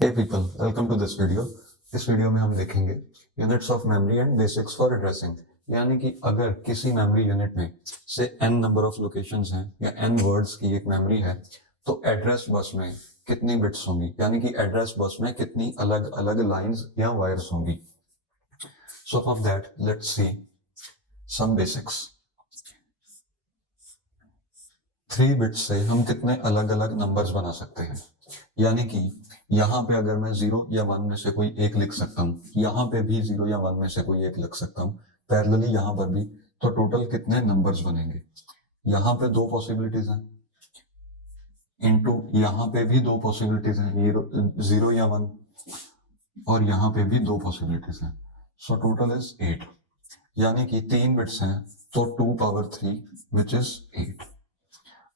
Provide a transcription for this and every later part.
Hey people, welcome to this video. इस video में हम देखेंगे units of memory and basics for addressing. यानी कि अगर किसी मेमोरी यूनिट में से n नंबर ऑफ लोकेशंस हैं या n वर्ड्स की एक मेमोरी है तो एड्रेस बस में कितनी बिट्स होंगी, यानी कि एड्रेस बस में कितनी अलग अलग लाइंस या वायर्स होंगी। So for that let's see some basics. 3 bits से हम कितने अलग अलग नंबर्स बना सकते हैं, यानी कि यहाँ पे अगर मैं 0 या 1 में से कोई एक लिख सकता हूँ, यहाँ पे भी 0 या 1 में से कोई एक लिख सकता हूँ, पैरेलली यहाँ पर भी, तो टोटल कितने नंबर्स बनेंगे। यहाँ पे 2 पॉसिबिलिटीज हैं, इनटू यहाँ पे भी 2 पॉसिबिलिटीज हैं, 0 या 1, और यहाँ पे भी 2 पॉसिबिलिटीज हैं। सो टोटल इज 8, यानी कि 3 बिट्स हैं तो 2 पावर 3 विच इज 8।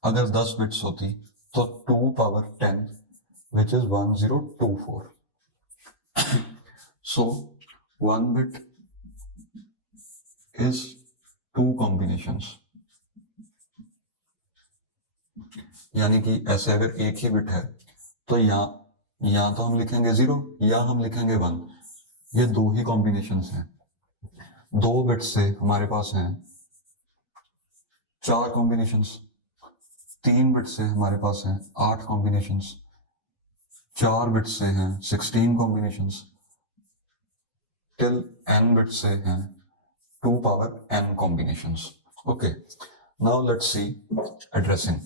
अगर 10 बिट्स होती तो 2 power 10 which is 1024. So 1 bit is 2 combinations. यानी कि ऐसे अगर एक ही बिट है तो या तो हम लिखेंगे 0 या हम लिखेंगे 1, ये 2 ही कॉम्बिनेशंस हैं। 2 बिट से हमारे पास हैं 4 कॉम्बिनेशंस, 3 बिट से हमारे पास हैं 8 कॉम्बिनेशंस, 4 बिट से हैं 16 कॉम्बिनेशंस, टिल n बिट से हैं 2 power n combinations. Okay, now let's see addressing.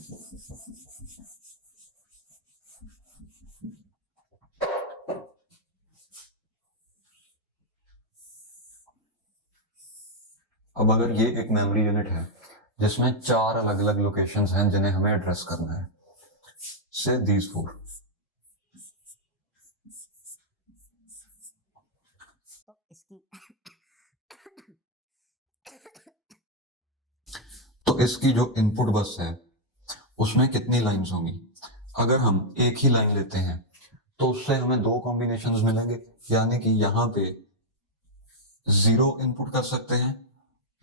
अब अगर ये एक मेमोरी यूनिट है जिसमें 4 अलग अलग लोकेशंस हैं जिन्हें हमें एड्रेस करना है, से दीज 4। तो इसकी जो इनपुट बस है उसमें कितनी लाइंस होंगी। अगर हम एक ही लाइन लेते हैं तो उससे हमें 2 कॉम्बिनेशंस मिलेंगे, यानी कि यहाँ पे 0 इनपुट कर सकते हैं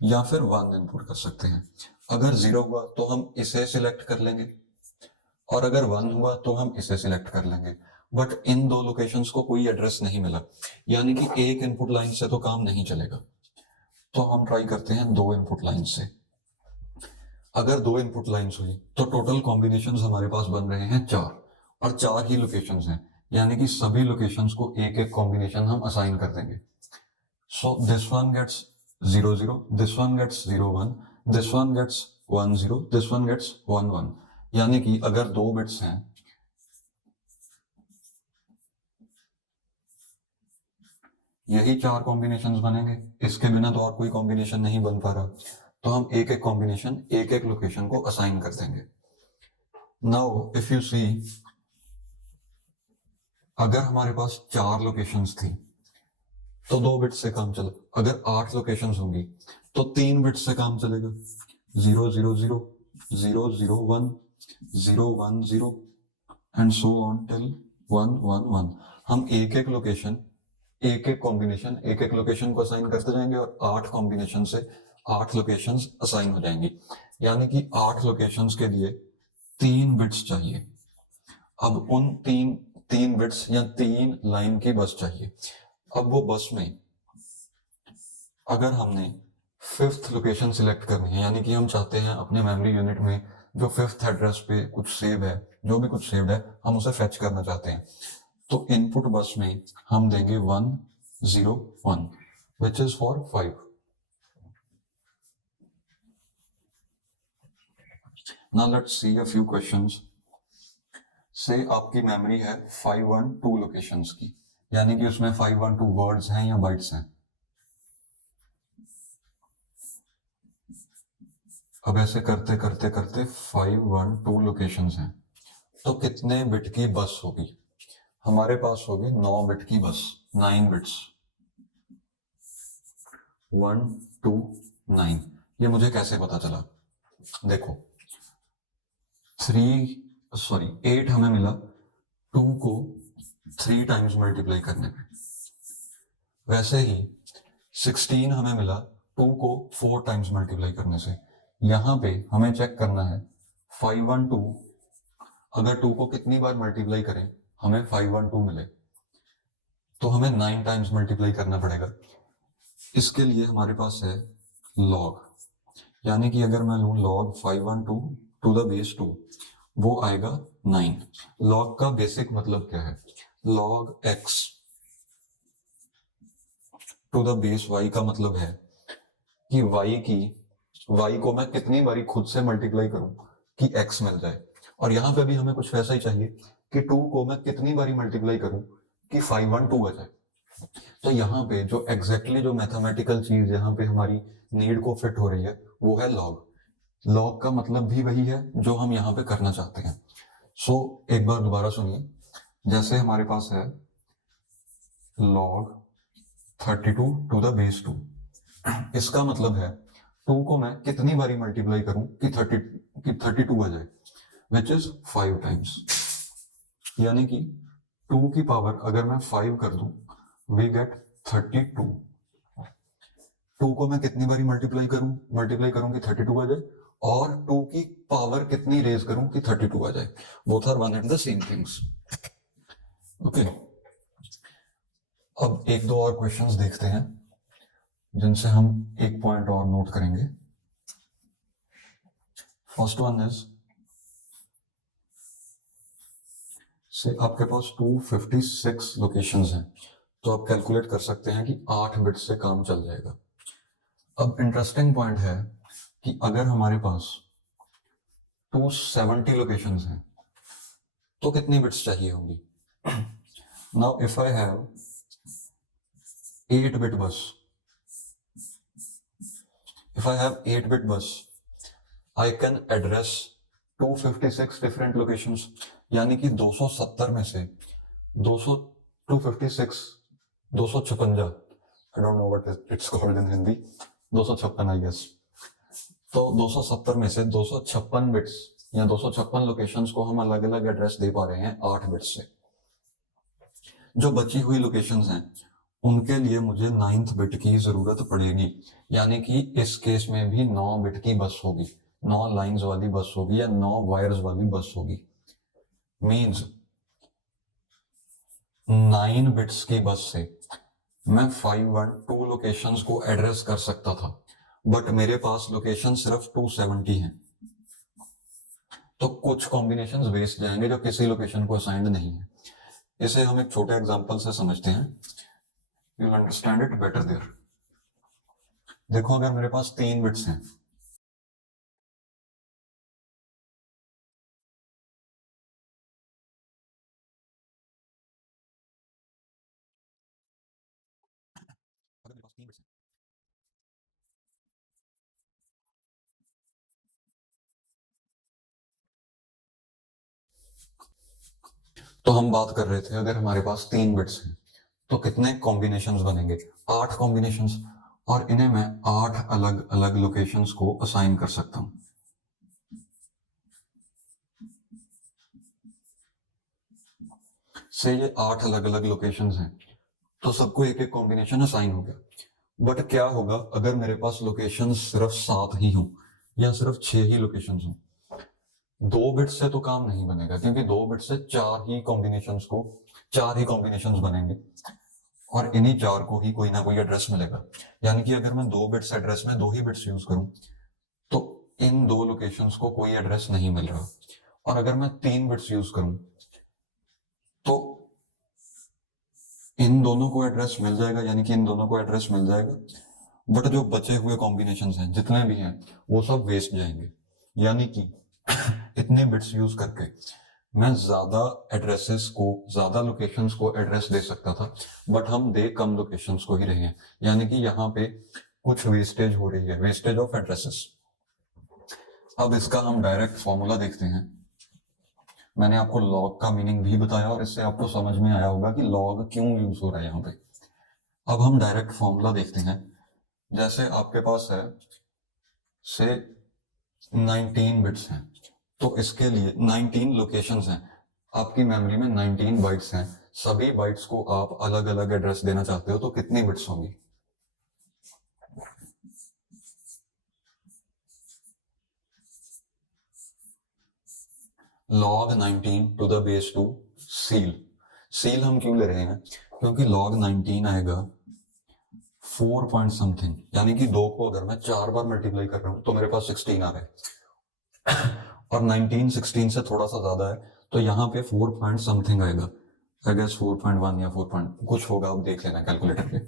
या फिर 1 इनपुट कर सकते हैं। अगर 0 हुआ तो हम इसे सिलेक्ट कर लेंगे, और अगर 1 हुआ तो हम इसे सिलेक्ट कर लेंगे। बट इन 2 लोकेशंस को कोई एड्रेस नहीं मिला, यानी कि एक इनपुट लाइन से तो काम नहीं चलेगा। तो हम ट्राई करते हैं 2 इनपुट लाइन से। अगर 2 इनपुट लाइंस हुई तो टोटल कॉम्बिनेशंस हमारे पास बन रहे हैं 4, और 4 ही लोकेशंस हैं, यानी कि सभी लोकेशंस को एक एक कॉम्बिनेशन हम असाइन कर देंगे। So this one gets 0 0, this one gets 0 1, this one gets 1 0, this one gets 1 1। यानी कि अगर 2 बिट्स हैं यही 4 कॉम्बिनेशंस बनेंगे, इसके बिना तो और कोई कॉम्बिनेशन नहीं बन पा रहा। तो हम एक एक कॉम्बिनेशन एक एक लोकेशन को असाइन कर देंगे। नाउ इफ यू सी, अगर हमारे पास 4 लोकेशंस थी तो 2 बिट से काम चला। अगर 8 लोकेशंस होंगी तो 3 बिट से काम चलेगा। 0 0 0, 0 0 1, 0 1 0 एंड सो ऑन टिल 1 1 1। हम एक एक लोकेशन एक एक कॉम्बिनेशन एक एक लोकेशन को असाइन करते जाएंगे, और 8 कॉम्बिनेशन से 8 लोकेशंस असाइन हो जाएंगी, यानी कि 8 लोकेशंस के लिए 3 बिट्स चाहिए। अब उन 3 बिट्स या 3 लाइन की बस चाहिए। अब वो बस में अगर हमने 5th लोकेशन सिलेक्ट करनी है, यानी कि हम चाहते हैं अपने मेमोरी यूनिट में जो 5th एड्रेस पे कुछ सेव है, जो भी कुछ सेव्ड है हम उसे फेच करना चाहते हैं, तो इनपुट बस में हम देंगे 1 0 1 which is for 5। Now let's see a few questions. से आपकी मेमोरी है 512 लोकेशंस की, यानी कि उसमें 512 वर्ड्स हैं या बाइट्स हैं। अब ऐसे करते करते करते 512 लोकेशंस हैं, तो कितने बिट की बस होगी। हमारे पास होगी 9 बिट की बस, 9 बिट्स, 1 2 9। ये मुझे कैसे पता चला, देखो 8 हमें मिला 2 को 3 टाइम्स मल्टीप्लाई करने पे। वैसे ही 16 हमें मिला 2 को 4 टाइम्स मल्टीप्लाई करने से। यहां पे हमें चेक करना है 512 अगर 2 को कितनी बार मल्टीप्लाई करें हमें 512 मिले, तो हमें 9 टाइम्स मल्टीप्लाई करना पड़ेगा। इसके लिए हमारे पास है लॉग, यानी कि अगर मैं लूं log 512 टू द बेस 2, वो आएगा 9। लॉग का बेसिक मतलब क्या है? log x to the base y का मतलब है कि y को मैं कितनी बारी खुद से मल्टीप्लाई करूं कि x मिल जाए। और यहां पे भी हमें कुछ वैसा ही चाहिए कि 2 को मैं कितनी बारी मल्टीप्लाई करूं कि 512 आ जाए। तो यहाँ पे जो एग्जैक्टली जो मैथमेटिकल चीज यहाँ पे हमारी नीड को फिट हो रही है वो है लॉग। लॉग का मतलब भी वही है जो हम यहाँ पे करना चाहते हैं। सो एक बार दोबारा सुनिए, जैसे हमारे पास है log 32 टू द बेस 2, इसका मतलब है 2 को मैं कितनी बारी मल्टीप्लाई करूं कि 32 आ जाए, विच इज 5 टाइम्स। यानी कि 2 की पावर अगर मैं 5 कर दूं, वी गेट 32। 2 को मैं कितनी बारी मल्टीप्लाई करूं कि 32 आ जाए, और 2 की पावर कितनी रेज करूं कि 32 आ जाए। Both are one and the same things. Okay, अब एक दो और क्वेश्चंस देखते हैं जिनसे हम एक पॉइंट और नोट करेंगे। फर्स्ट वन इज, से आपके पास 256 लोकेशंस हैं, तो आप कैलकुलेट कर सकते हैं कि 8 बिट से काम चल जाएगा। अब इंटरेस्टिंग पॉइंट है कि अगर हमारे पास 270 लोकेशंस हैं तो कितनी बिट्स चाहिए होंगी? Now if I have 8 bit bus, if I have 8 bit bus, I can address 256 different locations। यानी कि 270 में से 200 256 256, I don't know what it's called in Hindi, 256 I guess। तो 270 में से 256 बिट्स या 256 लोकेशंस को हम अलग अलग एड्रेस दे पा रहे हैं 8 बिट्स से। जो बची हुई लोकेशंस हैं उनके लिए मुझे 9th बिट की जरूरत पड़ेगी, यानी कि इस केस में भी 9 बिट की बस होगी, 9 लाइंस वाली बस होगी या 9 वायर्स वाली बस होगी। मींस 9 बिट्स की बस से मैं 512 लोकेशंस को एड्रेस कर सकता था, बट मेरे पास लोकेशन सिर्फ 270 हैं, तो कुछ कॉम्बिनेशंस वेस्ट जाएंगे जो किसी लोकेशन को असाइंड नहीं है। इसे हम एक छोटे एग्जांपल से समझते हैं, you will understand it better there. देखो, अगर मेरे पास 3 बिट्स हैं, अगर मेरे पास 3 बिट्स हैं, तो हम बात कर रहे थे अगर हमारे पास 3 बिट्स हैं तो कितने कॉम्बिनेशंस बनेंगे? 8 कॉम्बिनेशंस, और इन्हें मैं 8 अलग अलग लोकेशंस को असाइन कर सकता हूं। से ये 8 अलग अलग लोकेशंस हैं तो सबको एक एक कॉम्बिनेशन असाइन हो गया। बट क्या होगा अगर मेरे पास लोकेशन सिर्फ 7 ही हो या सिर्फ 6 ही लोकेशन हो? 2 बिट से तो काम नहीं बनेगा, क्योंकि 2 बिट से 4 ही कॉम्बिनेशंस बनेंगे, और इन्हीं 4 को ही कोई ना कोई एड्रेस मिलेगा। यानी कि अगर मैं 2 बिट्स एड्रेस में 2 ही बिट्स यूज करूं तो इन 2 लोकेशंस को कोई एड्रेस नहीं मिल रहा, और अगर मैं 3 बिट्स यूज करूं तो इन दोनों को एड्रेस मिल जाएगा, यानी कि इन दोनों को एड्रेस मिल जाएगा, बट जो बचे हुए कॉम्बिनेशंस हैं जितने भी हैं वो सब वेस्ट जाएंगे। यानी कि इतने बिट्स यूज करके मैं ज्यादा लोकेशंस को एड्रेस दे सकता था, बट हम दे कम लोकेशंस को ही रहे हैं, यानी कि यहाँ पे कुछ वेस्टेज हो रही है, वेस्टेज ऑफ एड्रेसेस। अब इसका हम डायरेक्ट फॉर्मूला देखते हैं। मैंने आपको लॉग का मीनिंग भी बताया और इससे आपको समझ में आया होगा कि लॉग क्यों यूज हो रहा है यहाँ पे। अब हम डायरेक्ट फॉर्मूला देखते हैं। जैसे आपके पास है से 19 बिट्स हैं, तो इसके लिए 19 लोकेशंस हैं, आपकी मेमोरी में 19 बाइट्स हैं, सभी बाइट्स को आप अलग अलग एड्रेस देना चाहते हो तो कितनी बिट्स होंगी? log 19 to the base 2 ceil. Ceil हम क्यों ले रहे हैं, क्योंकि log 19 आएगा 4 पॉइंट समथिंग, यानी कि 2 को अगर मैं 4 बार मल्टीप्लाई कर रहा हूं तो मेरे पास 16 आ रहा है और 19 16 से थोड़ा सा ज्यादा है, तो यहाँ पे 4 पॉइंट समथिंग आएगा, आई गेस 4.1 या 4 पॉइंट कुछ होगा, आप देख लेना कैलकुलेटर पे।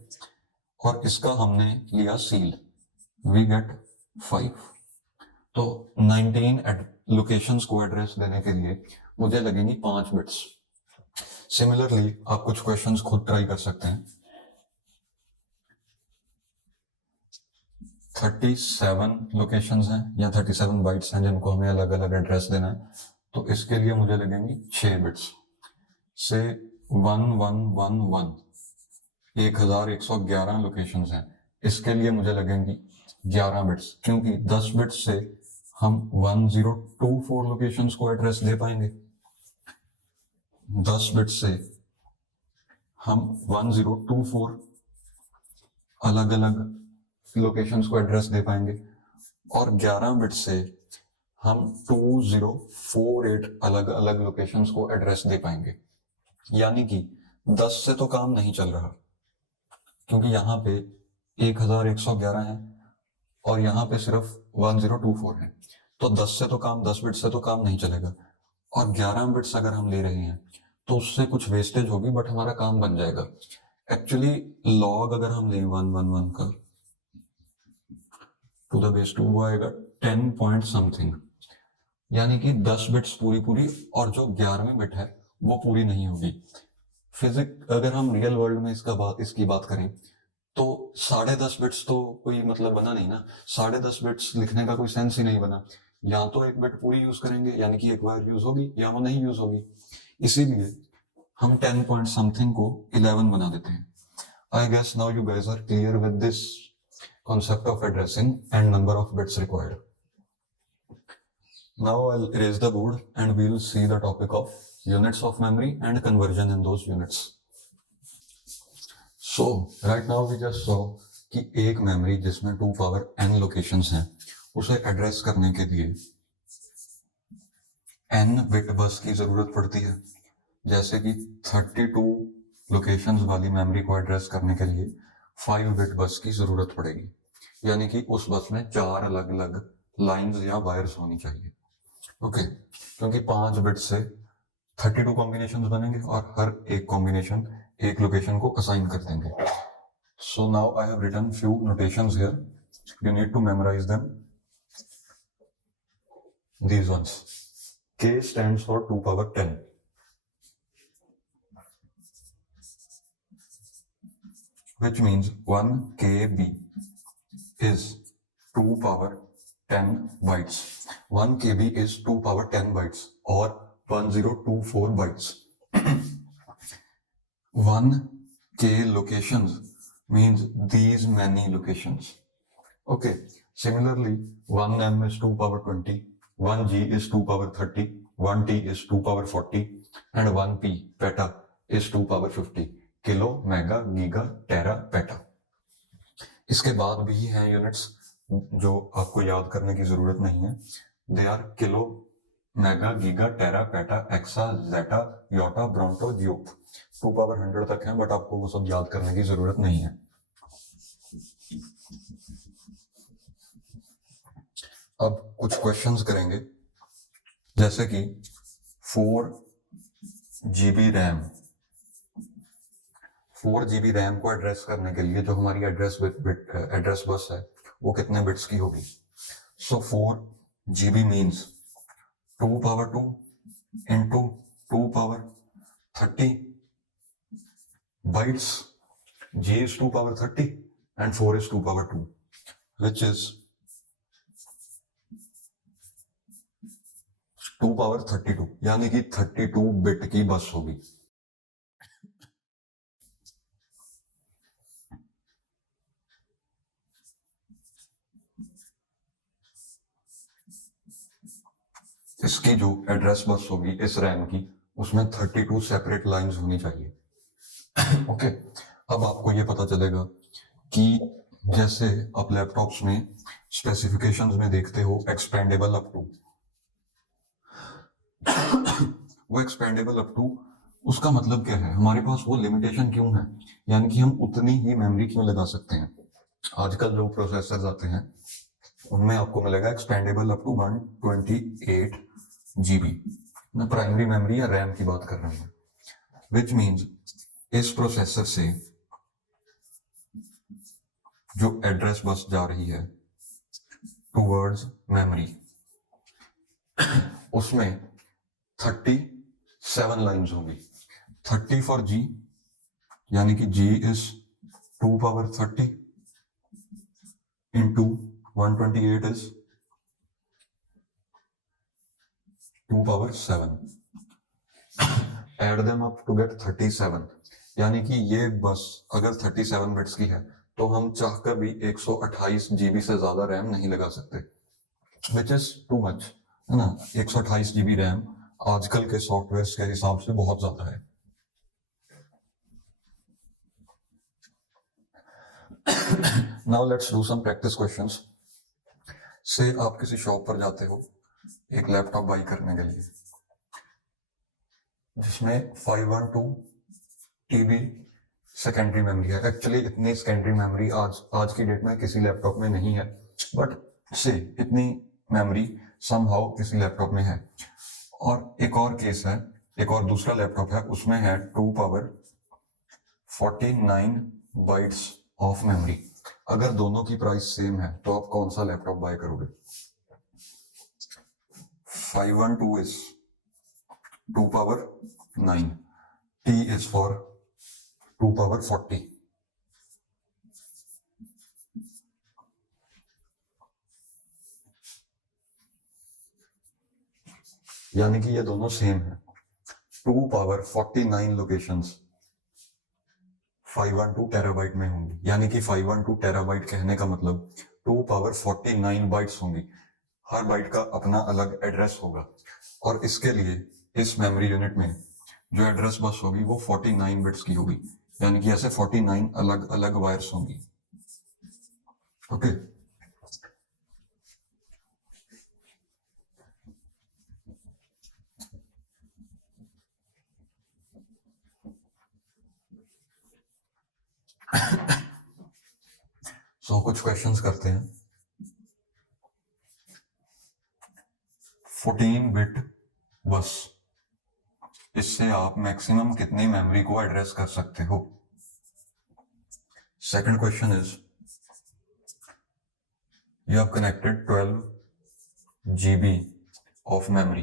और इसका हमने लिया सील, वी गेट 5। तो 19 लोकेशंस को एड्रेस देने के लिए मुझे लगेंगी 5 बिट्स। सिमिलरली आप कुछ क्वेश्चंस खुद ट्राई कर सकते हैं। 37 लोकेशंस हैं या 37 बाइट्स हैं जिनको हमें अलग अलग एड्रेस देना है, तो इसके लिए मुझे लगेंगी 6 बिट्स। से 1111 1111 लोकेशंस हैं, इसके लिए मुझे लगेंगी 11 बिट्स, क्योंकि 10 बिट्स से हम 1024 लोकेशंस को एड्रेस दे पाएंगे। 10 बिट्स से हम 1024 अलग अलग लोकेशंस को एड्रेस दे पाएंगे, और 11 बिट्स से हम 2048 अलग अलग लोकेशंस को एड्रेस दे पाएंगे। यानी कि 10 से तो काम नहीं चल रहा, क्योंकि यहाँ पे 1111 है और यहाँ पे सिर्फ 1024 है, तो 10 से तो काम, 10 बिट से तो काम नहीं चलेगा। और 11 बिट्स अगर हम ले रहे हैं तो उससे कुछ वेस्टेज होगी, बट हमारा काम बन जाएगा। एक्चुअली लॉग अगर हम लें 111 का टू द बेस 2 वो आएगा 10 पॉइंट समथिंग, यानी कि 10 बिट्स पूरी और जो 11वीं बिट है वो पूरी नहीं होगी। फिजिक्स अगर हम रियल वर्ल्ड में इसकी बात करें तो 10.5 बिट्स तो कोई मतलब बना नहीं ना, 10.5 बिट्स लिखने का कोई सेंस ही नहीं बना। या तो एक बिट पूरी यूज करेंगे यानी कि एक बार यूज होगी, या वो नहीं यूज होगी, इसीलिए हम 10 पॉइंट समथिंग को 11 बना देते हैं। I guess now you guys are clear with this concept of addressing and number of bits required. Now I'll erase the board and we'll see the topic of units of memory and conversion in those units. So right now we just saw कि एक memory जिसमें 2 power n locations हैं, उसे address करने के लिए n bit bus की जरूरत पड़ती है। जैसे कि 32 लोकेशंस वाली मेमोरी को एड्रेस करने के लिए 5 बिट बस की जरूरत पड़ेगी, यानी कि उस बस में 4 अलग अलग लाइंस या वायर्स होनी चाहिए। ओके, क्योंकि 5 बिट से 32 कॉम्बिनेशंस बनेंगे और हर एक कॉम्बिनेशन एक लोकेशन को असाइन कर देंगे। So now I have written few notations here, you need to memorize them. These ones, K stands for 2 power 10. Which means 1 KB is 2 power 10 bytes. 1 KB is 2 power 10 bytes or 1024 bytes. 1K locations means these many locations. Okay, similarly 1M is 2 power 20, 1G is 2 power 30, 1T is 2 power 40 and 1P peta is 2 power 50. Kilo, mega, giga, tera, peta. इसके बाद भी हैं units जो आपको याद करने की जरूरत नहीं है। They are kilo, mega, giga, tera, peta, exa, zetta, yotta, bronto, geop. 2 power 100 तक हैं, बट आपको वो सब याद करने की जरूरत नहीं है। अब कुछ क्वेश्चंस करेंगे, जैसे कि 4 GB रैम। 4 GB रैम को एड्रेस करने के लिए जो हमारी एड्रेस बस है वो कितने बिट्स की होगी। सो 4 GB means 2 power 2 into 2 power 30 bytes. G is 2 power 30 and 4 is 2 power 2, which is 2 power 32, यानी कि 32 बिट की बस होगी। इसकी जो एड्रेस बस होगी इस रैम की, उसमें 32 सेपरेट लाइंस होनी चाहिए। ओके, अब आपको ये पता चलेगा कि जैसे आप लैपटॉप्स में स्पेसिफिकेशंस में देखते हो एक्सपेंडेबल अप टू, वो एक्सपेंडेबल अप टू उसका मतलब क्या है, हमारे पास वो लिमिटेशन क्यों है, यानी कि हम उतनी ही मेमोरी क्यों लगा सकते हैं। आजकल जो प्रोसेसर्स आते हैं उनमें आपको मिलेगा एक्सपेंडेबल अप टू 128 GB। मैं प्राइमरी मेमोरी या रैम की बात कर रहा हूँ, विच मीन्स इस प्रोसेसर से जो एड्रेस बस जा रही है टूवर्ड्स मेमोरी, उसमें 37 लाइन्स होंगी। 30 फॉर G, यानी कि G is 2 power 30 into 128 is 2 power 7। Add them up to get 37, यानी कि ये बस अगर 37 बिट्स की है तो हम चाहकर भी 128 GB से ज्यादा रैम नहीं लगा सकते, विच इज टू मच, है ना। 128 GB रैम आजकल के सॉफ्टवेयर के हिसाब से बहुत ज्यादा है। Now let's do some practice questions. से आप किसी शॉप पर जाते हो एक लैपटॉप बाई करने के लिए, जिसमें 512 TB सेकेंडरी मेमोरी है। एक्चुअली इतनी सेकेंडरी मेमोरी आज की डेट में किसी लैपटॉप में नहीं है, बट से इतनी मेमोरी समहाउ किसी लैपटॉप में है। और एक और केस है, एक और दूसरा लैपटॉप है, उसमें है 2 पावर 49 बाइट्स ऑफ मेमोरी। अगर दोनों की प्राइस सेम है तो आप कौन सा लैपटॉप बाय करोगे? 512 is 2 power 9, T is for 2 power 40। यानी कि ये दोनों सेम है। 2 पावर 49 लोकेशंस 512 टेराबाइट में होंगी, यानी कि 512 टेराबाइट कहने का मतलब 2 पावर 49 बाइट्स होंगी। हर बाइट का अपना अलग एड्रेस होगा, और इसके लिए इस मेमोरी यूनिट में जो एड्रेस बस होगी वो 49 बिट्स की होगी, यानी कि ऐसे 49 अलग अलग वायर्स होंगी। ओके सो कुछ क्वेश्चंस करते हैं। 14 बिट बस, इससे आप मैक्सिमम कितनी मेमोरी को एड्रेस कर सकते हो? Second question is, you have connected 12 GB of memory,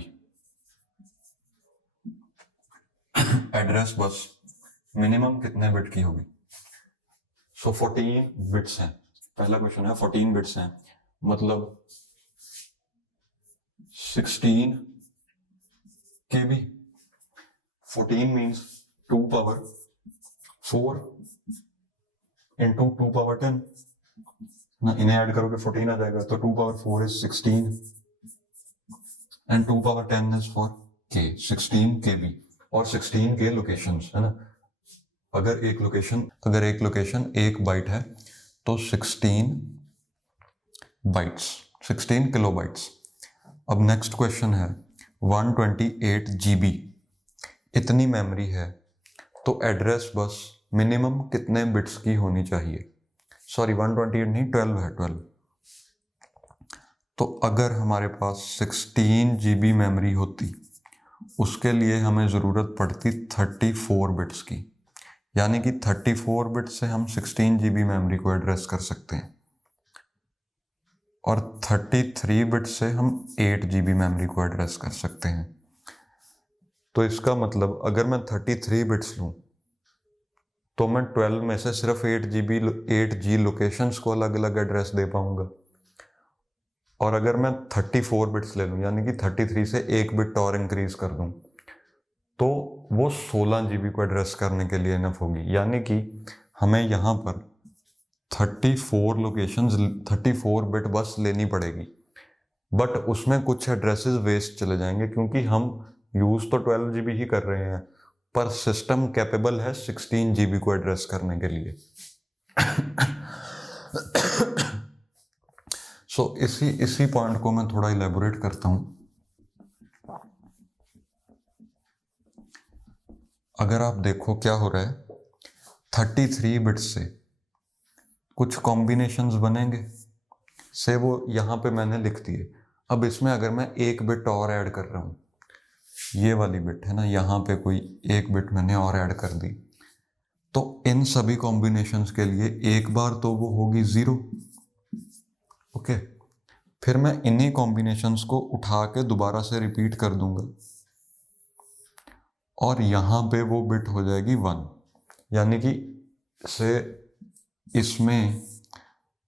address bus minimum कितने बिट की होगी? सो 14 बिट्स हैं, पहला क्वेश्चन है 14 बिट्स हैं, मतलब 16 KB। 14 means 2 power 4 into 2 power 10 ना, इन्हें ऐड करोगे 14 आ जाएगा, तो 2 power 4 is 16 and 2 power 10 is for K, 16 KB और 16 के लोकेशंस, है ना। अगर एक लोकेशन एक बाइट है तो 16 बाइट्स, 16 किलोबाइट्स। अब नेक्स्ट क्वेश्चन है 128 GB, इतनी मेमोरी है तो एड्रेस बस मिनिमम कितने बिट्स की होनी चाहिए? सॉरी 128 नहीं, 12 है, 12। तो अगर हमारे पास 16 GB मेमोरी होती, उसके लिए हमें ज़रूरत पड़ती 34 बिट्स की, यानी कि 34 बिट से हम 16 GB मेमोरी को एड्रेस कर सकते हैं, और 33 बिट से हम 8 GB मेमोरी को एड्रेस कर सकते हैं। तो इसका मतलब अगर मैं 33 बिट्स लूँ तो मैं 12 में से सिर्फ 8G लोकेशंस को अलग अलग एड्रेस दे पाऊंगा, और अगर मैं 34 बिट्स ले लूँ यानी कि 33 से 1 बिट और इंक्रीज कर दूँ तो वो 16 GB को एड्रेस करने के लिए इनफ होगी। यानी कि हमें यहाँ पर 34 बिट बस लेनी पड़ेगी, बट उसमें कुछ एड्रेसेस वेस्ट चले जाएंगे, क्योंकि हम यूज तो 12 GB ही कर रहे हैं, पर सिस्टम कैपेबल है 16 GB को एड्रेस करने के लिए। सो इसी पॉइंट को मैं थोड़ा इलेबोरेट करता हूं। अगर आप देखो क्या हो रहा है, 33 बिट्स से कुछ कॉम्बिनेशंस बनेंगे, से वो यहाँ पे मैंने लिख दिए। अब इसमें अगर मैं एक बिट और ऐड कर रहा हूँ, ये वाली बिट है ना, यहाँ पे कोई एक बिट मैंने और ऐड कर दी, तो इन सभी कॉम्बिनेशंस के लिए एक बार तो वो होगी 0। ओके, फिर मैं इन्हीं कॉम्बिनेशंस को उठा के दोबारा से रिपीट कर दूंगा और यहाँ पे वो बिट हो जाएगी 1, यानी कि से इसमें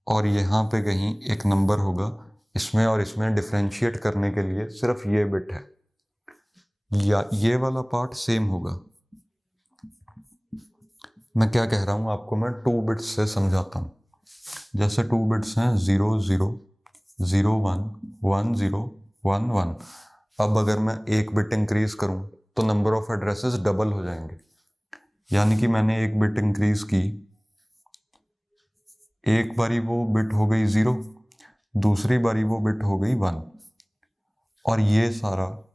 और यहाँ पे कहीं एक नंबर होगा, इसमें और इसमें डिफरेंशिएट करने के लिए सिर्फ ये बिट है, या ये वाला पार्ट सेम होगा। मैं क्या कह रहा हूँ आपको, मैं 2 बिट्स से समझाता हूँ। जैसे 2 बिट्स हैं 0 0 0 1 1 0 1 1। अब अगर मैं एक बिट इंक्रीज करूँ तो नंबर ऑफ एड्रेसेस डबल हो जाएंगे, यानी कि मैंने एक बिट इंक्रीज की, एक बारी वो बिट हो गई 0, दूसरी बारी वो बिट हो गई 1, और ये सारा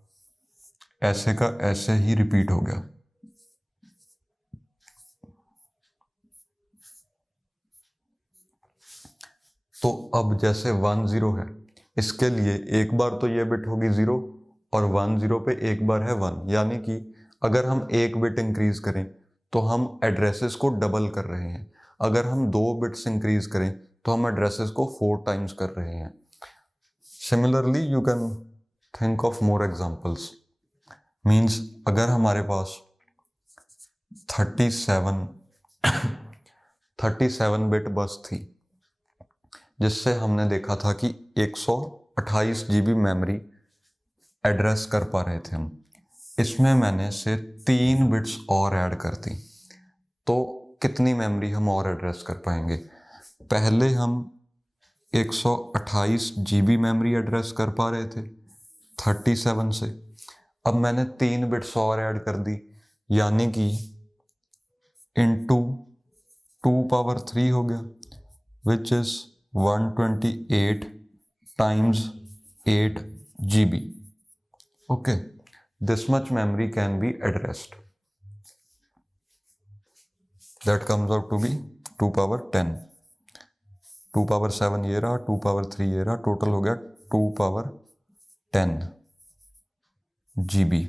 ऐसे का ऐसे ही रिपीट हो गया। तो अब जैसे 1 0 है, इसके लिए एक बार तो ये बिट होगी 0 और 1 0 पे एक बार है 1, यानी कि अगर हम एक बिट इंक्रीज करें तो हम एड्रेसेस को डबल कर रहे हैं। अगर हम 2 बिट्स इंक्रीज करें तो हम एड्रेसेस को 4 टाइम्स कर रहे हैं। Similarly you can think of more examples. Means अगर हमारे पास 37 बिट बस थी, जिससे हमने देखा था कि 128 GB मेमोरी एड्रेस कर पा रहे थे हम, इसमें मैंने से 3 बिट्स और ऐड कर दी, तो कितनी मेमोरी हम और एड्रेस कर पाएंगे? पहले हम 128 GB मेमोरी एड्रेस कर पा रहे थे 37 से, अब मैंने 3 बिट्स और ऐड कर दी, यानी कि इंटू 2 पावर 3 हो गया, which is 128 times 8 GB. Okay, this much memory can be addressed. That comes out to be 2 power 10. 2 power 7 ये रहा, 2 power 3 ये रहा, टोटल हो गया 2 power 10 GB,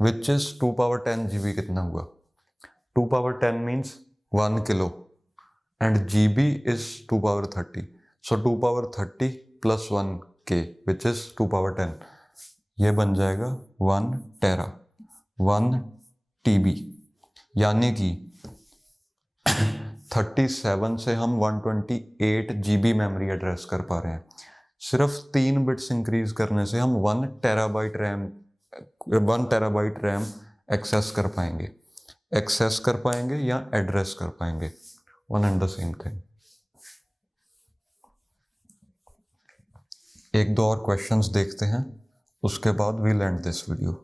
which is 2 power 10 GB कितना हुआ? 2 power 10 means 1 kilo and GB is 2 power 30. So 2 power 30 plus 1K which is 2 power 10. ये बन जाएगा 1 टेरा 1 TB, यानी कि 37 से हम 128 GB मेमोरी एड्रेस कर पा रहे हैं। सिर्फ 3 बिट्स इंक्रीज करने से हम 1 टेराबाइट रैम एक्सेस कर पाएंगे या एड्रेस कर पाएंगे, one and the same thing. एक दो और क्वेश्चंस देखते हैं, उसके बाद we'll end this video.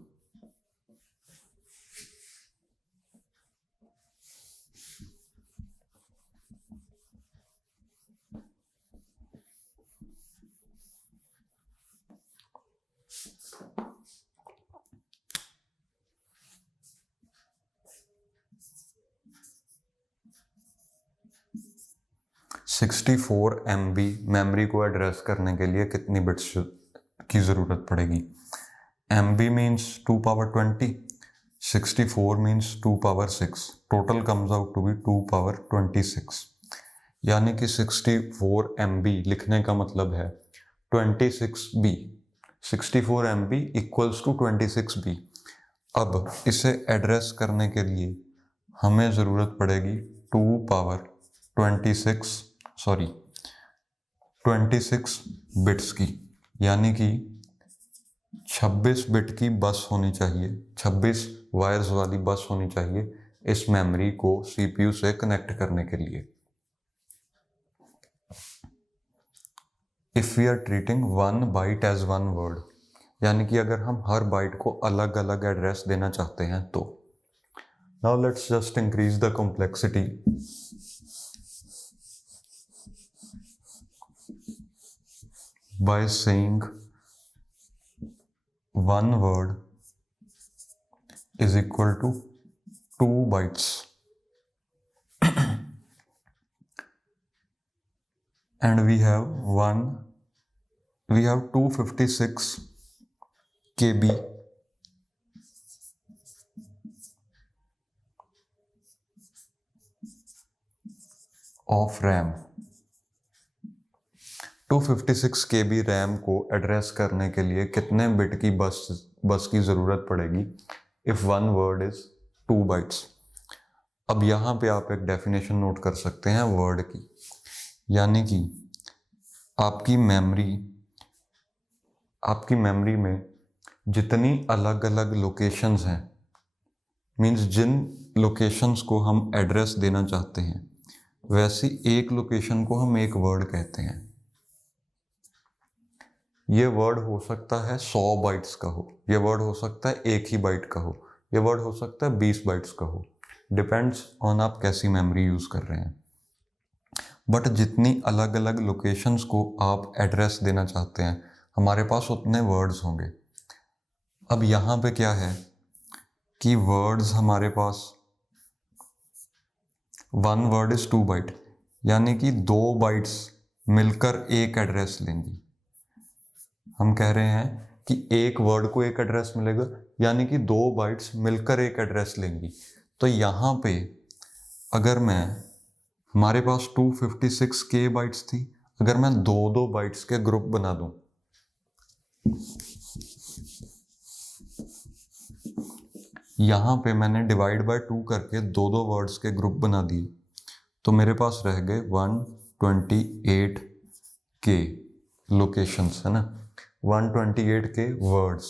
Sixty 64 MB memory को एड्रेस करने के लिए कितनी बिट्स की ज़रूरत पड़ेगी? MB means 2 power 20, 64 means 2 power 6, total comes out to be 2 power 26, यानी कि 64 MB लिखने का मतलब है 26B, 64 MB equals to 26B। अब इसे एड्रेस करने के लिए हमें ज़रूरत पड़ेगी 2 power 26 बिट्स की, यानी कि 26 बिट की बस होनी चाहिए, 26 वायर्स वाली बस होनी चाहिए इस मेमोरी को CPU से कनेक्ट करने के लिए। If we are treating 1 byte as 1 word, यानी कि अगर हम हर बाइट को अलग अलग एड्रेस देना चाहते हैं तो now let's just increase the complexity. by saying 1 word is equal to 2 bytes and we have 256 KB of RAM. 256 KB RAM को एड्रेस करने के लिए कितने बिट की बस की ज़रूरत पड़ेगी if one word is 2 bytes. अब यहाँ पे आप एक डेफिनेशन नोट कर सकते हैं वर्ड की, यानी कि आपकी मेमोरी में जितनी अलग अलग लोकेशंस हैं, मीन्स जिन लोकेशंस को हम एड्रेस देना चाहते हैं, वैसी एक लोकेशन को हम एक वर्ड कहते हैं. ये वर्ड हो सकता है 100 बाइट्स का हो, ये वर्ड हो सकता है 1 ही बाइट का हो, ये वर्ड हो सकता है 20 बाइट्स का हो. डिपेंड्स ऑन आप कैसी मेमोरी यूज़ कर रहे हैं. बट जितनी अलग अलग लोकेशंस को आप एड्रेस देना चाहते हैं, हमारे पास उतने वर्ड्स होंगे. अब यहाँ पे क्या है कि वर्ड्स हमारे पास 1 वर्ड इज़ 2 बाइट, यानी कि 2 बाइट्स मिलकर एक एड्रेस लेंगी. हम कह रहे हैं कि एक वर्ड को एक एड्रेस मिलेगा, यानी कि 2 बाइट्स मिलकर एक एड्रेस लेंगी. तो यहाँ पे अगर हमारे पास 256 के बाइट्स थी, अगर मैं 2 बाइट्स के ग्रुप बना दूं, यहाँ पे मैंने डिवाइड बाय 2 करके 2 वर्ड्स के ग्रुप बना दिए, तो मेरे पास रह गए 128 के लोकेशंस, है ना, 128 के वर्ड्स.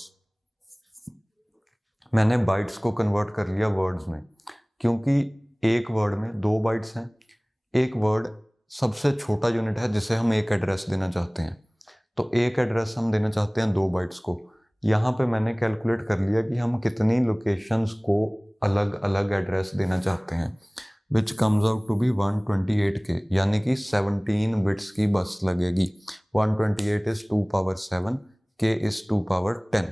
मैंने बाइट्स को कन्वर्ट कर लिया वर्ड्स में, क्योंकि एक वर्ड में 2 बाइट्स हैं. एक वर्ड सबसे छोटा यूनिट है जिसे हम एक एड्रेस देना चाहते हैं, तो एक एड्रेस हम देना चाहते हैं 2 बाइट्स को. यहाँ पे मैंने कैलकुलेट कर लिया कि हम कितनी लोकेशंस को अलग अलग एड्रेस देना चाहते हैं, which comes out to be 128 K, यानी कि 17 बिट्स की बस लगेगी. 128 इज 2 पावर 7, के इज 2 पावर 10,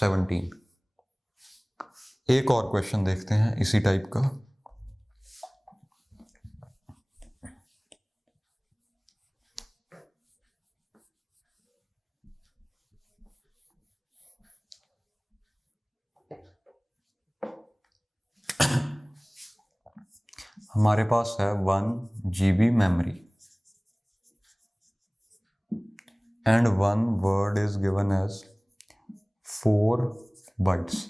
17. एक और क्वेश्चन देखते हैं इसी टाइप का. हमारे पास है 1 GB memory and 1 word is given as 4 bytes.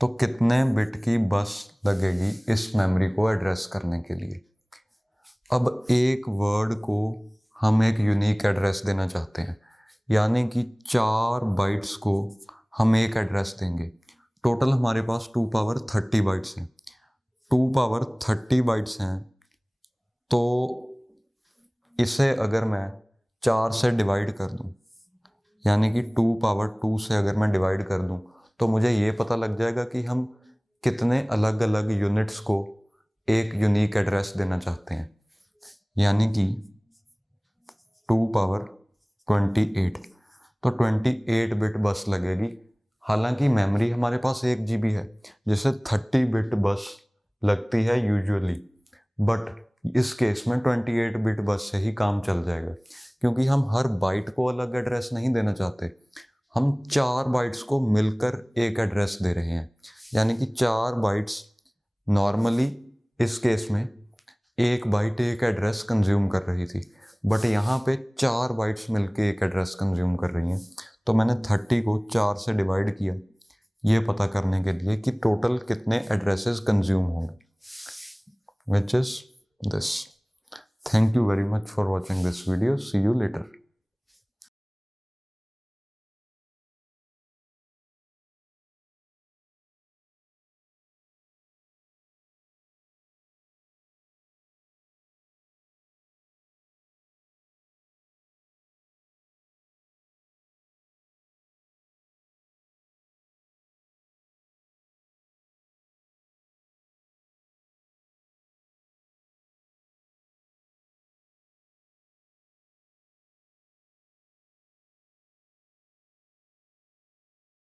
तो कितने बिट की बस लगेगी इस मेमोरी को एड्रेस करने के लिए? अब एक वर्ड को हम एक यूनिक एड्रेस देना चाहते हैं, यानी कि 4 बाइट्स को हम एक एड्रेस देंगे. टोटल हमारे पास 2 पावर 30 बाइट्स हैं. 2 पावर 30 बाइट्स हैं, तो इसे अगर मैं 4 से डिवाइड कर दूं, यानी कि 2 पावर 2 से अगर मैं डिवाइड कर दूं, तो मुझे ये पता लग जाएगा कि हम कितने अलग अलग यूनिट्स को एक यूनिक एड्रेस देना चाहते हैं, यानी कि 2 पावर 28. तो 28 बिट बस लगेगी. हालांकि मेमोरी हमारे पास 1 GB है, जिसे 30 बिट बस लगती है यूजुअली, बट इस केस में 28 बिट बस से ही काम चल जाएगा, क्योंकि हम हर बाइट को अलग एड्रेस नहीं देना चाहते. हम 4 बाइट्स को मिलकर एक एड्रेस दे रहे हैं, यानी कि 4 बाइट्स. नॉर्मली इस केस में एक बाइट एक एड्रेस कंज्यूम कर रही थी, बट यहाँ पे 4 बाइट्स मिलकर एक एड्रेस कंज्यूम कर रही हैं. तो मैंने 30 को 4 से डिवाइड किया, ये पता करने के लिए कि टोटल कितने एड्रेसेस कंज्यूम होंगे, which is this. Thank you very much for watching this video. See you later.